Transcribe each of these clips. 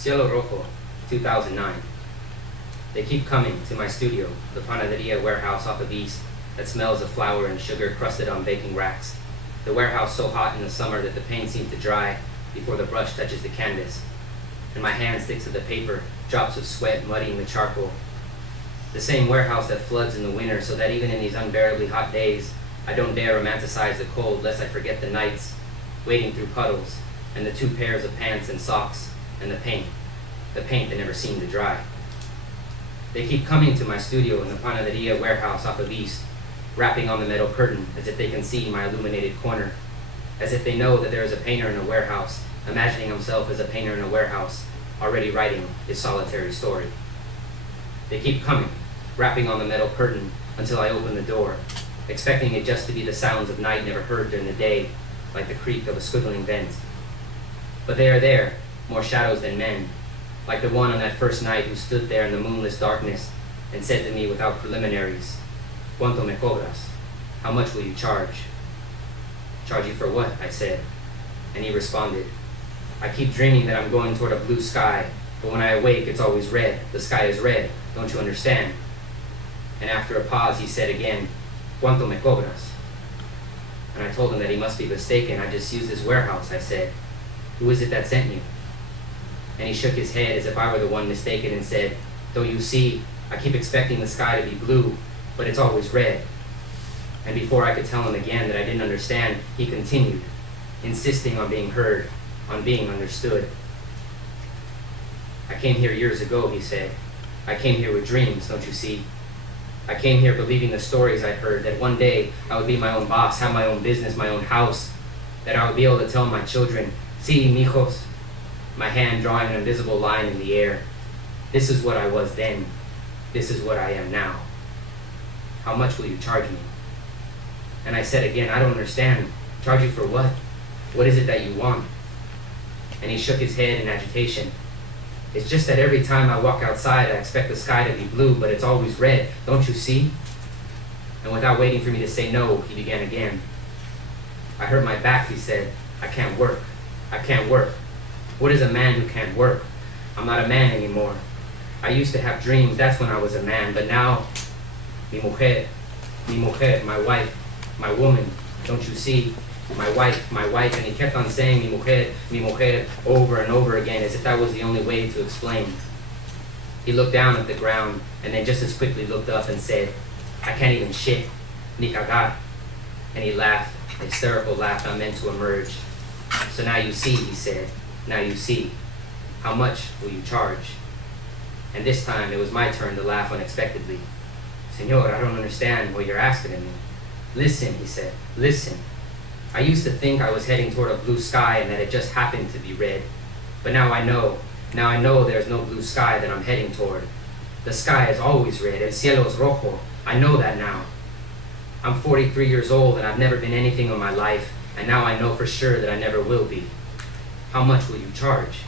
Cielo Rojo, 2009. They keep coming to my studio, the panaderia warehouse off of East that smells of flour and sugar crusted on baking racks. The warehouse so hot in the summer that the paint seems to dry before the brush touches the canvas. And my hand sticks to the paper, drops of sweat muddying the charcoal. The same warehouse that floods in the winter so that even in these unbearably hot days, I don't dare romanticize the cold lest I forget the nights, wading through puddles, and the 2 pairs of pants and socks, and the paint that never seemed to dry. They keep coming to my studio in the panaderia warehouse off of East, rapping on the metal curtain as if they can see my illuminated corner, as if they know that there is a painter in a warehouse, imagining himself as a painter in a warehouse, already writing his solitary story. They keep coming, rapping on the metal curtain until I open the door, expecting it just to be the sounds of night never heard during the day, like the creak of a squiggling vent. But they are there, more shadows than men, like the one on that first night who stood there in the moonless darkness and said to me without preliminaries, "¿Cuánto me cobras? How much will you charge?" "Charge you for what?" I said. And he responded, "I keep dreaming that I'm going toward a blue sky, but when I awake it's always red. The sky is red, don't you understand?" And after a pause he said again, "¿Cuánto me cobras?" And I told him that he must be mistaken. "I just used this warehouse," I said. "Who is it that sent you?" And he shook his head as if I were the one mistaken and said, "Don't you see, I keep expecting the sky to be blue, but it's always red." And before I could tell him again that I didn't understand, he continued, insisting on being heard, on being understood. "I came here years ago," he said. "I came here with dreams, don't you see? I came here believing the stories I'd heard, that one day I would be my own boss, have my own business, my own house, that I would be able to tell my children, 'Sí, mijos,' my hand drawing an invisible line in the air. This is what I was then. This is what I am now. How much will you charge me?" And I said again, "I don't understand. Charge you for what? What is it that you want?" And he shook his head in agitation. "It's just that every time I walk outside, I expect the sky to be blue, but it's always red. Don't you see?" And without waiting for me to say no, he began again. "I hurt my back," he said. "I can't work. I can't work. What is a man who can't work? I'm not a man anymore. I used to have dreams, that's when I was a man, but now, mi mujer, my wife, my woman, don't you see? My wife," and he kept on saying mi mujer, over and over again, as if that was the only way to explain. He looked down at the ground, and then just as quickly looked up and said, "I can't even shit, ni cagar." And he laughed, a hysterical laugh not meant to emerge. "So now you see," he said, "now you see. How much will you charge?" And this time it was my turn to laugh unexpectedly. "Señor, I don't understand what you're asking of me." "Listen," he said, "listen. I used to think I was heading toward a blue sky and that it just happened to be red. But now I know there's no blue sky that I'm heading toward. The sky is always red, el cielo es rojo. I know that now. I'm 43 years old and I've never been anything in my life, and now I know for sure that I never will be. How much will you charge?"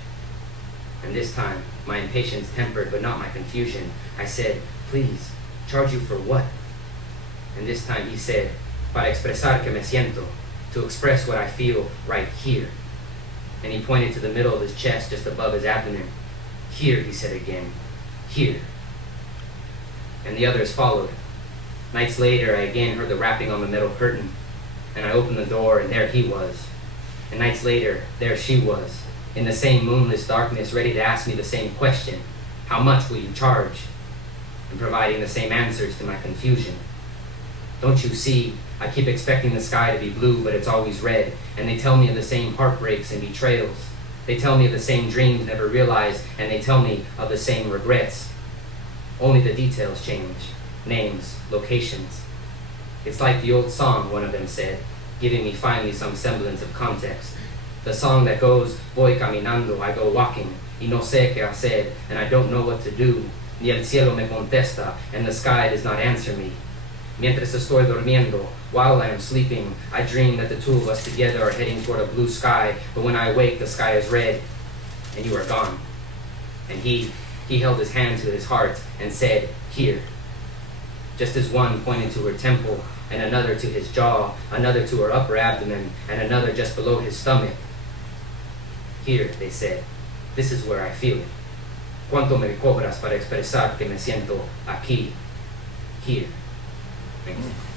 And this time, my impatience tempered but not my confusion, I said, "Please, charge you for what?" And this time he said, "Para expresar que me siento, to express what I feel right here." And he pointed to the middle of his chest just above his abdomen. "Here," he said again, "here." And the others followed. Nights later, I again heard the rapping on the metal curtain, and I opened the door and there he was. And nights later, there she was, in the same moonless darkness, ready to ask me the same question, "How much will you charge?" and providing the same answers to my confusion. "Don't you see, I keep expecting the sky to be blue, but it's always red, and they tell me of the same heartbreaks and betrayals. They tell me of the same dreams never realized, and they tell me of the same regrets. Only the details change, names, locations. It's like the old song," one of them said, giving me finally some semblance of context. "The song that goes, voy caminando, I go walking, y no sé qué hacer, and I don't know what to do, ni el cielo me contesta, and the sky does not answer me. Mientras estoy durmiendo, while I am sleeping, I dream that the two of us together are heading toward a blue sky, but when I awake, the sky is red, and you are gone." And he held his hand to his heart and said, "Here." Just as one pointed to her temple, and another to his jaw, another to her upper abdomen, and another just below his stomach. "Here," they said, This is where I feel it. ¿Cuánto me cobras para expresar que me siento aquí? Here. Thank you.